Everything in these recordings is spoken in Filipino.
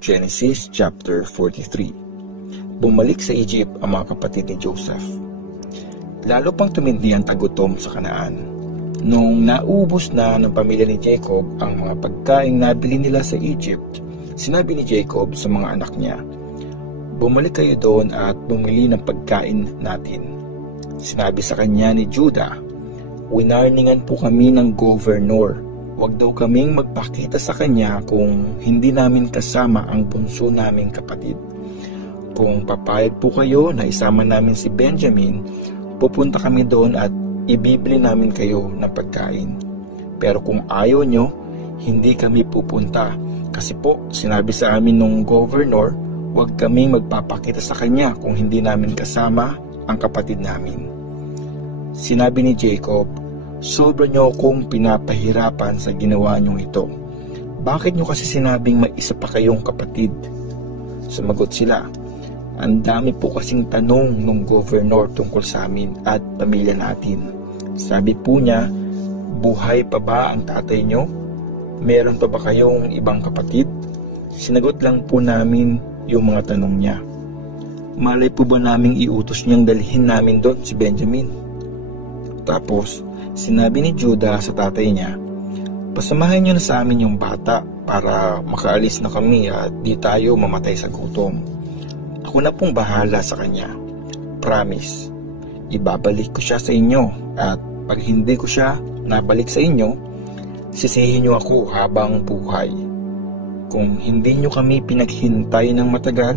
Genesis chapter 43. Bumalik sa Egypt ang mga kapatid ni Joseph. Lalo pang tumindi ang tagutom sa Kanaan. Noong naubos na ng pamilya ni Jacob ang mga pagkaing nabili nila sa Egypt, sinabi ni Jacob sa mga anak niya, "Bumalik kayo doon at bumili ng pagkain natin." Sinabi sa kanya ni Judah, "Winarningan po kami ng governor. Huwag daw kaming magpakita sa kanya kung hindi namin kasama ang bunso naming kapatid. Kung papayag po kayo na isama namin si Benjamin, pupunta kami doon at ibibili namin kayo ng pagkain. Pero kung ayaw nyo, hindi kami pupunta. Kasi po, sinabi sa amin nung governor, huwag kaming magpapakita sa kanya kung hindi namin kasama ang kapatid namin." Sinabi ni Jacob, "Sobra niyo akong pinapahirapan sa ginawa niyong ito. Bakit niyo kasi sinabing may isa pa kayong kapatid?" Sumagot sila, "Ang dami po kasing tanong ng governor tungkol sa amin at pamilya natin. Sabi po niya, buhay pa ba ang tatay niyo? Meron pa ba kayong ibang kapatid?" Sinagot lang po namin yung mga tanong niya. Malay po ba naming iutos niyang dalhin namin doon si Benjamin? Tapos, sinabi ni Judah sa tatay niya, "Pasamahin niyo na sa amin yung bata para makaalis na kami at di tayo mamatay sa gutom. Ako na pong bahala sa kanya. Promise, ibabalik ko siya sa inyo at pag hindi ko siya nabalik sa inyo, sisihin niyo ako habang buhay. Kung hindi niyo kami pinaghintay ng matagal,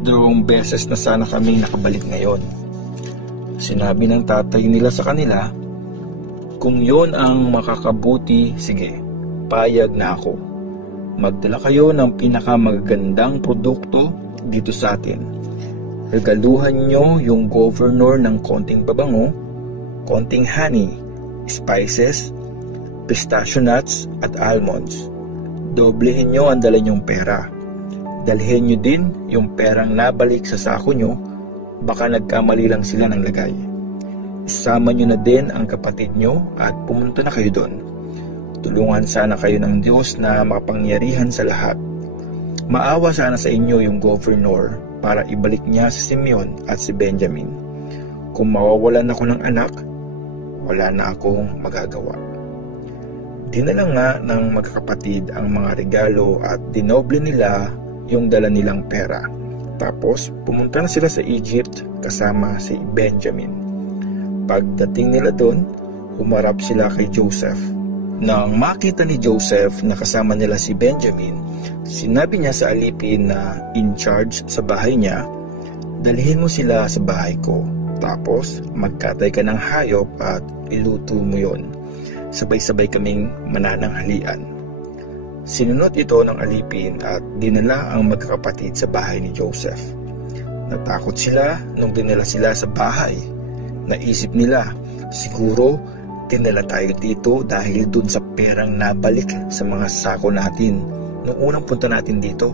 2 beses na sana kami nakabalik ngayon." Sinabi ng tatay nila sa kanila, "Kung yon ang makakabuti, sige, payag na ako. Magdala kayo ng pinakamagandang produkto dito sa atin. Regaluhan nyo yung governor ng konting babango, konting honey, spices, pistachio nuts at almonds. Doblehin nyo ang dala nyong pera. Dalhin nyo din yung perang nabalik sa sako nyo, baka nagkamali lang sila ng lagay. Isama nyo na din ang kapatid nyo at pumunta na kayo doon. Tulungan sana kayo ng Diyos na makapangyarihan sa lahat. Maawa sana sa inyo yung governor para ibalik niya si Simeon at si Benjamin. Kung mawawalan ako ng anak, wala na akong magagawa." Dinala nga ng magkakapatid ang mga regalo at dinoble nila yung dala nilang pera. Tapos pumunta na sila sa Egypt kasama si Benjamin. Pagdating nila doon, humarap sila kay Joseph. Nang makita ni Joseph na kasama nila si Benjamin, sinabi niya sa alipin na in charge sa bahay niya, "Dalhin mo sila sa bahay ko. Tapos magkatay ka ng hayop at iluto mo yon. Sabay-sabay kaming manananghalian." Sinunod ito ng alipin at dinala ang magkakapatid sa bahay ni Joseph. Natakot sila nung dinala sila sa bahay. Naisip nila, siguro dinala tayo dito dahil dun sa perang nabalik sa mga sako natin nung unang punta natin dito.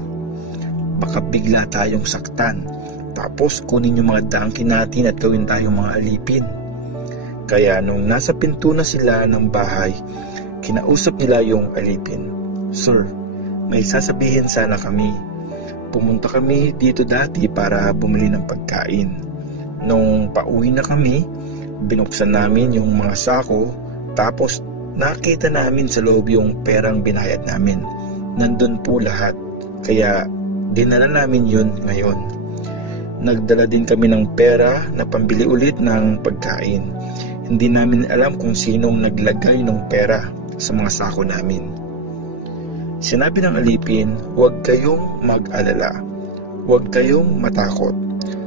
Baka bigla tayong saktan, tapos kunin yung mga donkey natin at gawin tayong mga alipin. Kaya nung nasa pinto na sila ng bahay, kinausap nila yung alipin, "Sir, may sasabihin sana kami. Pumunta kami dito dati para bumili ng pagkain. Nung pauwi na kami, binuksan namin yung mga sako, tapos nakita namin sa loob yung perang binayad namin. Nandun po lahat, kaya dinala namin yun ngayon. Nagdala din kami ng pera na pambili ulit ng pagkain. Hindi namin alam kung sinong naglagay ng pera sa mga sako namin." Sinabi ng alipin, "Huwag kayong mag-alala. Huwag kayong matakot.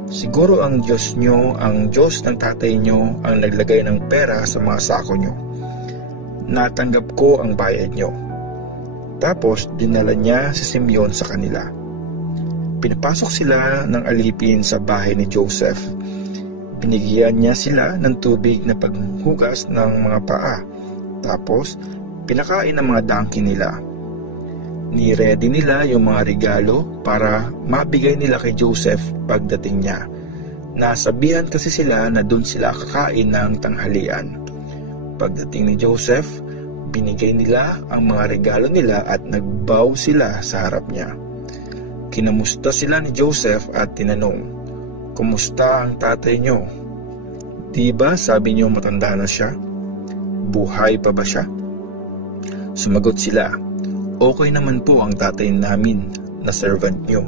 Siguro ang Diyos nyo, ang Diyos ng tatay nyo, ang naglagay ng pera sa mga sako nyo. Natanggap ko ang bayad nyo." Tapos dinala niya si Simeon sa kanila. Pinapasok sila ng alipin sa bahay ni Joseph. Binigyan niya sila ng tubig na paghugas ng mga paa. Tapos pinakain ang mga donkey nila. Ni-ready nila yung mga regalo para mabigay nila kay Joseph pagdating niya. Nasabihan kasi sila na doon sila kakain ng tanghalian. Pagdating ni Joseph, binigay nila ang mga regalo nila at nagbow sila sa harap niya. Kinamusta sila ni Joseph at tinanong, "Kumusta ang tatay niyo? Di ba sabi niyo matanda na siya? Buhay pa ba siya?" Sumagot sila, "Okay naman po ang tatay namin na servant niyo.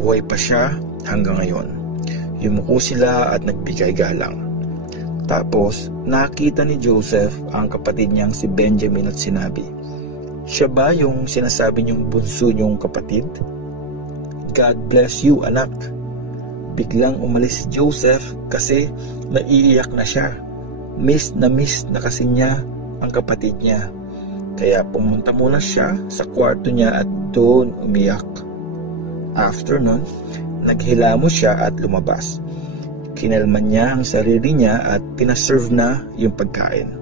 Buhay pa siya hanggang ngayon." Yumuko sila at nagbigay galang. Tapos, nakita ni Joseph ang kapatid niyang si Benjamin at sinabi, "Siya ba yung sinasabi niyong bunso niyong kapatid? God bless you, anak." Biglang umalis si Joseph kasi naiiyak na siya. Miss na kasi niya ang kapatid niya. Kaya pumunta muna siya sa kwarto niya at doon umiyak. After nun, naghilamos siya at lumabas. Kinalman niya ang sarili niya at pinaserve na yung pagkain.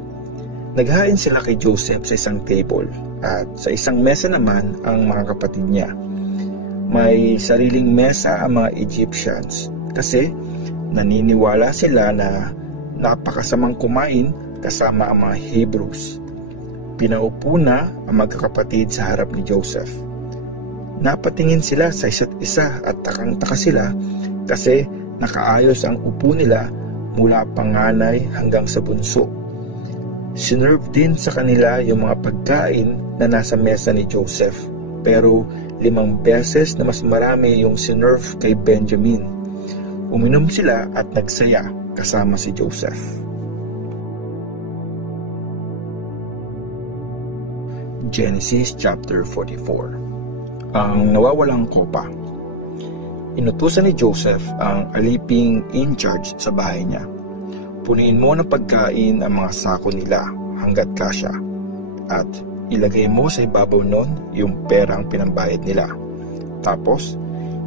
Naghain sila kay Joseph sa isang table at sa isang mesa naman ang mga kapatid niya. May sariling mesa ang mga Egyptians kasi naniniwala sila na napakasamang kumain kasama ang mga Hebrews. Pinaupo na ang magkakapatid sa harap ni Joseph. Napatingin sila sa isa't isa at takang-taka sila kasi nakaayos ang upo nila mula panganay hanggang sa bunso. Sinerve din sa kanila yung mga pagkain na nasa mesa ni Joseph, pero 5 beses na mas marami yung sinerve kay Benjamin. Uminom sila at nagsaya kasama si Joseph. Genesis chapter 44. Ang nawawalang kopa. Inutusan ni Joseph ang aliping in charge sa bahay niya. Punuin mo ng pagkain ang mga sako nila hanggat kasya, at ilagay mo sa ibabaw nun yung perang pinambayad nila. Tapos,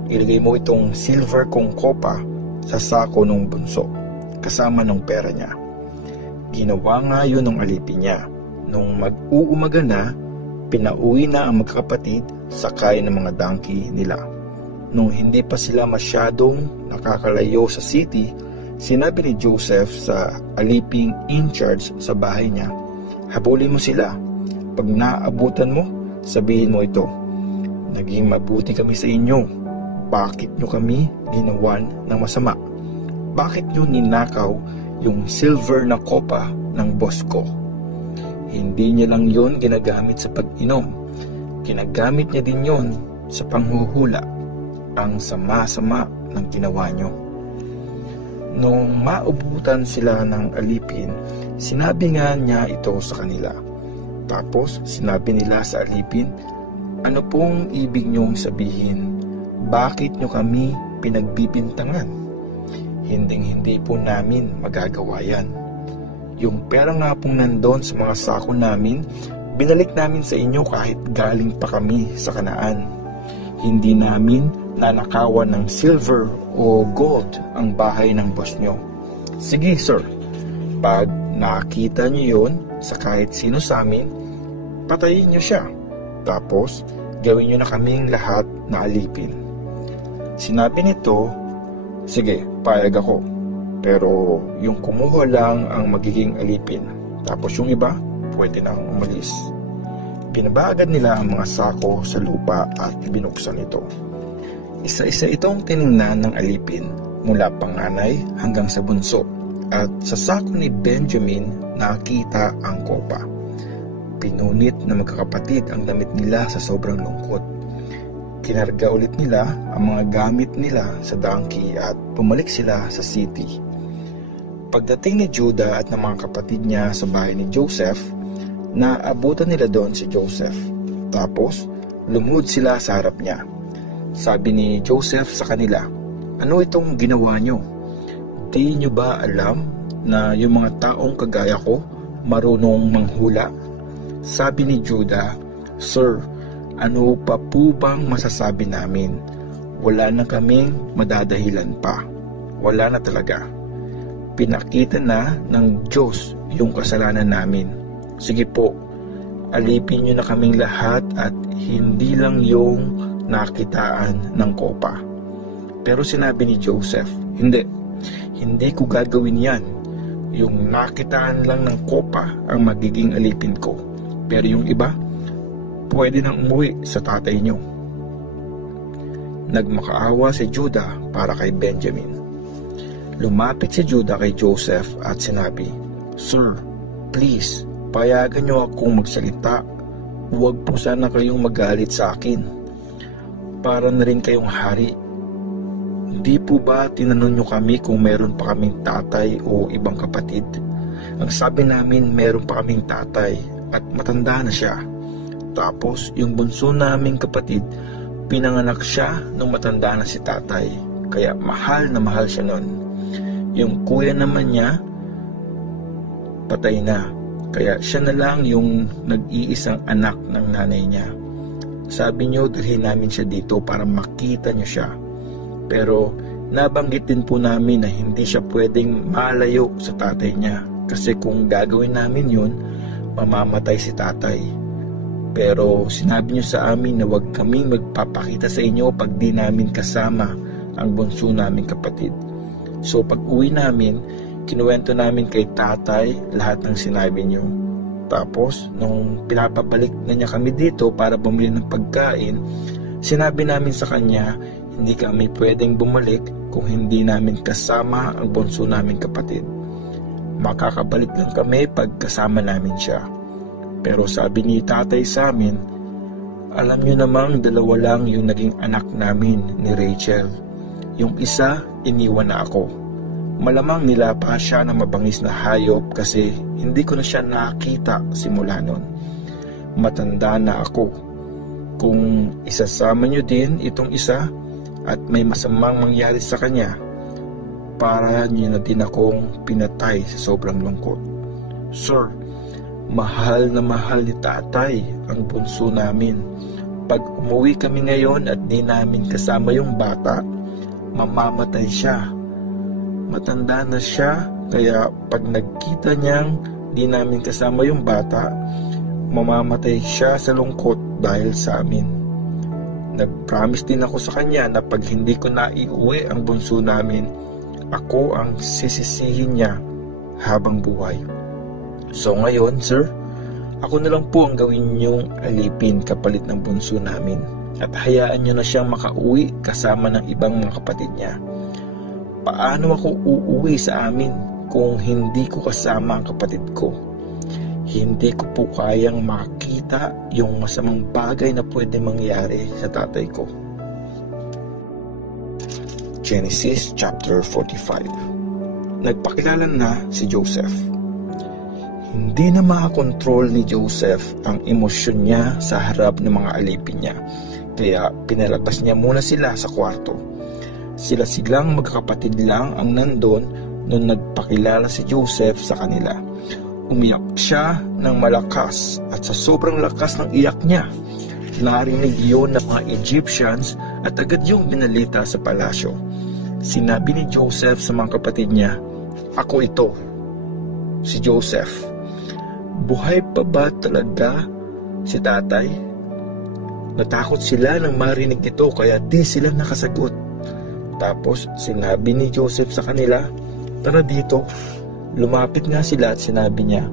ilagay mo itong silver kong kopa sa sako ng bunso, kasama ng pera niya. Ginawa nga yun ng alipin niya. Nung mag-uumaga na, pinauwi na ang magkakapatid sakay ng mga donkey nila. Nung hindi pa sila masyadong nakakalayo sa city, sinabi ni Joseph sa aliping in charge sa bahay niya, "Habulin mo sila. Pag naabutan mo, sabihin mo ito, 'Naging mabuti kami sa inyo. Bakit nyo kami ginawan ng masama? Bakit nyo ninakaw yung silver na kopa ng boss ko? Hindi niya lang yon ginagamit sa pag-inom. Ginagamit niya din yon sa panghuhula. Ang sama-sama ng ginawa nyo." Nung maubutan sila ng alipin, sinabi nga niya ito sa kanila. Tapos sinabi nila sa alipin, "Ano pong ibig nyong sabihin? Bakit nyo kami pinagbibintangan? Hinding-hindi po namin magagawa yan. Yung pera nga pong nandun sa mga sako namin, binalik namin sa inyo kahit galing pa kami sa Kanaan. Hindi namin nanakawan ng silver o gold ang bahay ng boss nyo. Sige sir, pag nakita nyo yun sa kahit sino sa amin, patayin nyo siya. Tapos gawin nyo na kaming lahat na alipin." Sinabi nito, "Sige, payag ako. Pero yung kumuha lang ang magiging alipin. Tapos yung iba, pwede na akong umalis." Binaba agad nila ang mga sako sa lupa at binuksan ito. Isa-isa itong tiningnan ng alipin mula panganay hanggang sa bunso, at sa sako ni Benjamin nakita ang kopa. Pinunit na magkakapatid ang damit nila sa sobrang lungkot. Kinarga ulit nila ang mga gamit nila sa donkey at bumalik sila sa city. Pagdating ni Judah at ng mga kapatid niya sa bahay ni Joseph, naabutan nila doon si Joseph. Tapos lumuhod sila sa harap niya. Sabi ni Joseph sa kanila, "Ano itong ginawa nyo? Di nyo ba alam na yung mga taong kagaya ko marunong manghula?" Sabi ni Judah, "Sir, ano pa po bang masasabi namin? Wala na kaming madadahilan pa. Wala na talaga. Pinakita na ng Diyos yung kasalanan namin. Sige po, alipin nyo na kaming lahat at hindi lang yung nakitaan ng kopa." Pero sinabi ni Joseph, Hindi ko gagawin yan. Yung nakitaan lang ng kopa ang magiging alipin ko. Pero yung iba, pwede nang umuwi sa tatay nyo." nagmakaawa si Judah para kay Benjamin. Lumapit si Judah kay Joseph at sinabi, "Sir, please, payagan niyo akong magsalita. Huwag po sana kayong magalit sa akin. Para na rin kayong hari. Hindi po ba tinanong niyo kami kung meron pa kaming tatay o ibang kapatid? Ang sabi namin meron pa kaming tatay at matanda na siya. Tapos yung bunso naming kapatid, pinanganak siya nung matanda na si tatay. Kaya mahal na mahal siya nun. Yung kuya naman niya, patay na. Kaya siya na lang yung nag-iisang anak ng nanay niya. Sabi niyo dalhin namin siya dito para makita niyo siya. Pero nabanggit din po namin na hindi siya pwedeng malayo sa tatay niya. Kasi kung gagawin namin yun, mamamatay si tatay. Pero sinabi niyo sa amin na huwag kaming magpapakita sa inyo pag di namin kasama ang bunso naming kapatid. So pag uwi namin, kinuwento namin kay tatay lahat ng sinabi niyo. Tapos nung pinapabalik na niya kami dito para bumili ng pagkain, sinabi namin sa kanya hindi kami pwedeng bumalik kung hindi namin kasama ang bunso naming kapatid. Makakabalik lang kami pag kasama namin siya. Pero sabi ni tatay sa amin, alam niyo namang dalawa lang yung naging anak namin ni Rachel. Yung isa, iniwan na ako. Malamang nilapa siya ng mabangis na hayop kasi hindi ko na siya nakita simula nun. Matanda na ako. Kung isasama niyo din itong isa at may masamang mangyari sa kanya, para niyo na din akong pinatay sa sobrang lungkot. Sir, mahal na mahal ni tatay ang bunso namin. Pag umuwi kami ngayon at di namin kasama yung bata, mamamatay siya. Matanda na siya, kaya pag nagkita niyang di namin kasama yung bata, mamamatay siya sa lungkot dahil sa amin. Nag-promise din ako sa kanya na pag hindi ko na iuwi ang bunso namin, ako ang sisisihin niya habang buhay. So ngayon, sir, ako na lang po ang gawin niyong alipin kapalit ng bunso namin at hayaan niyo na siyang makauwi kasama ng ibang mga kapatid niya. Paano ako uuwi sa amin kung hindi ko kasama ang kapatid ko? Hindi ko po kayang makita yung masamang bagay na pwede mangyari sa tatay ko. Genesis chapter 45. Nagpakilala na si Joseph. Hindi na makakontrol ni Joseph ang emosyon niya sa harap ng mga alipin niya. Kaya pinalabas niya muna sila sa kwarto. Silang magkakapatid lang ang nandun nung nagpakilala si Joseph sa kanila. Umiyak siya ng malakas at sa sobrang lakas ng iyak niya, narinig yun ng mga Egyptians at agad yung binalita sa palasyo. Sinabi ni Joseph sa mga kapatid niya, "Ako ito, si Joseph. Buhay pa ba talaga si tatay?" Natakot sila nang marinig ito kaya di sila nakasagot. Tapos sinabi ni Joseph sa kanila, "Tara dito." Lumapit nga sila at sinabi niya,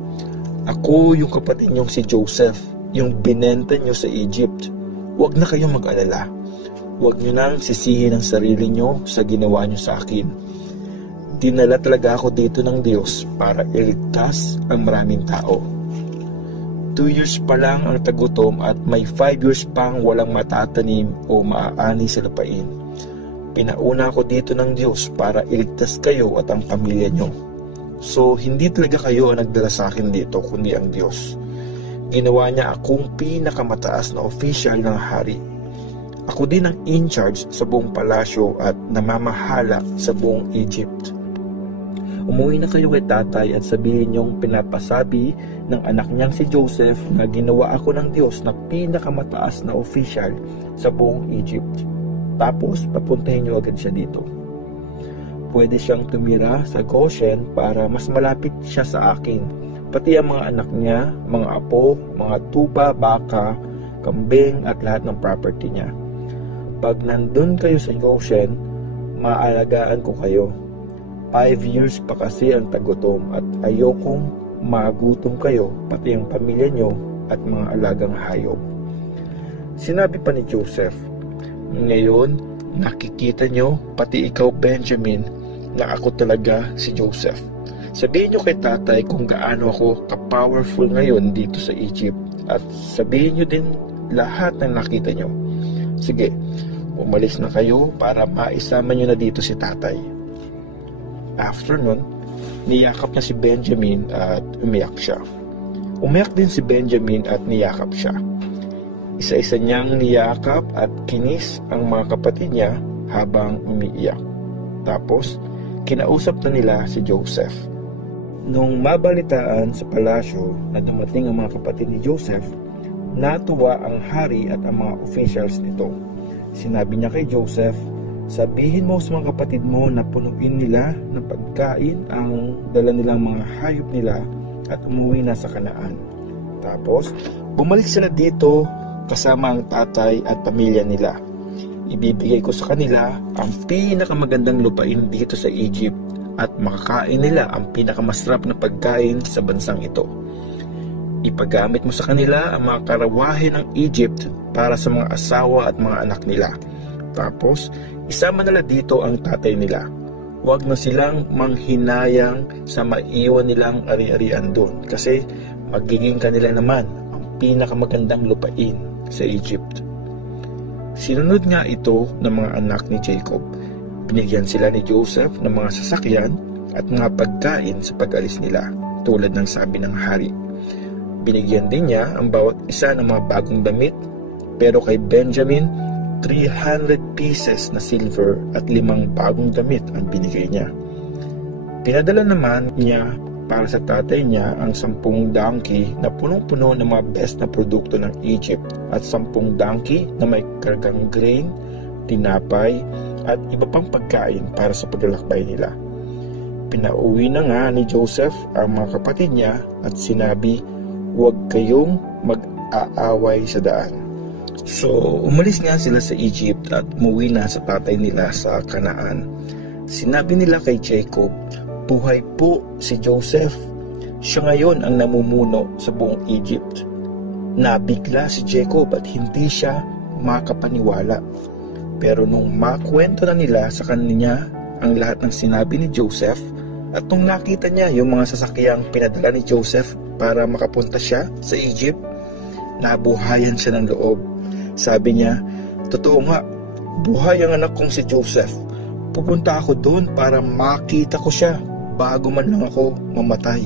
"Ako yung kapatid niyong si Joseph, yung binenta niyo sa Egypt. Huwag na kayong mag-alala. Huwag niyo nang sisihin ang sarili niyo sa ginawa niyo sa akin. Dinala talaga ako dito ng Diyos para iligtas ang maraming tao. 2 years pa lang ang tagutom at may 5 years pang walang matatanim o maaani sa lupain. Pinauna ako dito ng Diyos para iligtas kayo at ang pamilya niyo. So, hindi talaga kayo ang nagdala sa akin dito, kundi ang Diyos. Ginawa niya akong pinakamataas na official ng hari. Ako din ang in-charge sa buong palasyo at namamahala sa buong Egypt. Umuwi na kayo kay tatay at sabihin niyong pinapasabi ng anak niyang si Joseph na ginawa ako ng Diyos na pinakamataas na official sa buong Egypt. Tapos, papuntahin niyo agad siya dito. Pwede siyang tumira sa Goshen para mas malapit siya sa akin. Pati ang mga anak niya, mga apo, mga tupa, baka, kambing at lahat ng property niya. Pag nandun kayo sa Goshen, maalagaan ko kayo. 5 years pa kasi ang tagutom at ayokong magutom kayo, pati ang pamilya niyo at mga alagang hayop." Sinabi pa ni Joseph, "Ngayon, nakikita nyo, pati ikaw Benjamin, na ako talaga si Joseph. Sabihin nyo kay tatay kung gaano ako ka-powerful ngayon dito sa Egypt. At sabihin nyo din lahat ng nakita nyo. Sige, umalis na kayo para maisama nyo na dito si tatay. After nun, niyakap niya si Benjamin at umiyak siya. Umiyak din si Benjamin at niyakap siya. Isa-isa niyang niyakap at kinis ang mga kapatid niya habang umiiyak. Tapos, kinausap na nila si Joseph. Nung mabalitaan sa palasyo na dumating ang mga kapatid ni Joseph, natuwa ang hari at ang mga officials nito. Sinabi niya kay Joseph, sabihin mo sa mga kapatid mo na punuin nila ng pagkain ang dala nilang mga hayop nila at umuwi na sa Kanaan. Tapos, bumalik sila dito kasama ang tatay at pamilya nila. Ibibigay ko sa kanila ang pinakamagandang lupain dito sa Egypt at makakain nila ang pinakamasarap na pagkain sa bansang ito. Ipagamit mo sa kanila ang mga karawahe ng Egypt para sa mga asawa at mga anak nila. Tapos, isama nila dito ang tatay nila. Huwag na silang manghinayang sa maiwan nilang ari-arian doon kasi magiging kanila naman ang pinakamagandang lupain sa Egypt. Sinunod nga ito ng mga anak ni Jacob. Binigyan sila ni Joseph ng mga sasakyan at mga pagkain sa pag-alis nila, tulad ng sabi ng hari. Binigyan din niya ang bawat isa ng mga bagong damit, pero kay Benjamin, 300 pieces na silver at 5 bagong damit ang binigay niya. Pinadala naman niya para sa tatay niya ang 10 donkey na punong-puno ng mga best na produkto ng Egypt at 10 donkey na may kargang grain, tinapay at iba pang pagkain para sa paglalakbay nila. Pinauwi na nga ni Joseph ang mga kapatid niya at sinabi, huwag kayong mag-aaway sa daan. So, umalis nga sila sa Egypt at umuwi na sa tatay nila sa Kanaan. Sinabi nila kay Jacob, buhay po si Joseph. Siya ngayon ang namumuno sa buong Egypt. Nabigla si Jacob at hindi siya makapaniwala. Pero nung makwento na nila sa kanya ang lahat ng sinabi ni Joseph at nung nakita niya yung mga sasakyang pinadala ni Joseph para makapunta siya sa Egypt, nabuhayan siya ng loob. Sabi niya, totoo nga, buhay ang anak kong si Joseph. Pupunta ako doon para makita ko siya bago man lang ako mamatay.